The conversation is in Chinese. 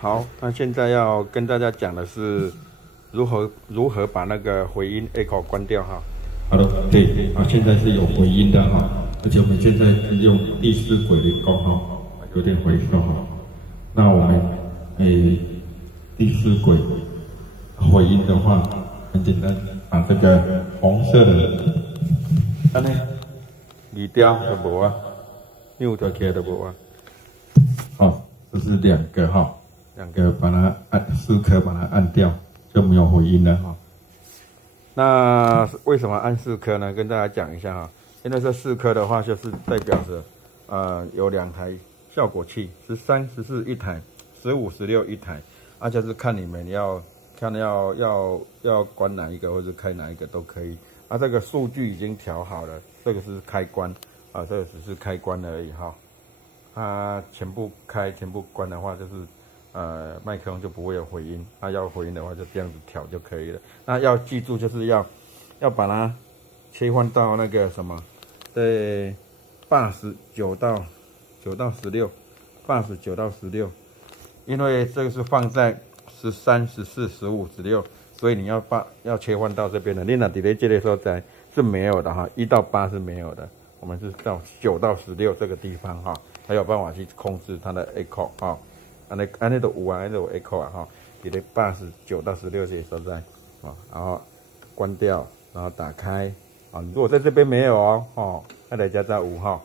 好，那现在要跟大家讲的是如何把那个回音 echo 关掉哈。好的，对，现在是有回音的哈，而且我们现在是用第四轨的功哈，有点回收哈。那我们第四轨回音的话，很简单，把这个红色的，安尼，二调就无啊，扭转起来就无啊。好，这是两个哈，两个把它4颗把它按掉，就没有回音了哈。那为什么按4颗呢？跟大家讲一下哈。因为这4颗的话，就是代表着有2台效果器，13、14一台，15、16一台，就是看你们要关哪一个或者开哪一个都可以。这个数据已经调好了，这个是开关这个只是开关而已哈。全部开全部关的话，就是麦克风就不会有回音，要回音的话就这样子调就可以了。那要记住就是要把它切换到那个什么，对，89到16，因为这个是放在13、14、15、16，所以你要切换到这边的。你那底下这个所在是没有的哈，1到8是没有的，我们是到9到16这个地方哈，才有办法去控制它的 echo 哈。安尼都有啊，安尼都有 echo 啊哈，底下89到16这个所在然后关掉，然后打开如果在这边没有那来加有哈。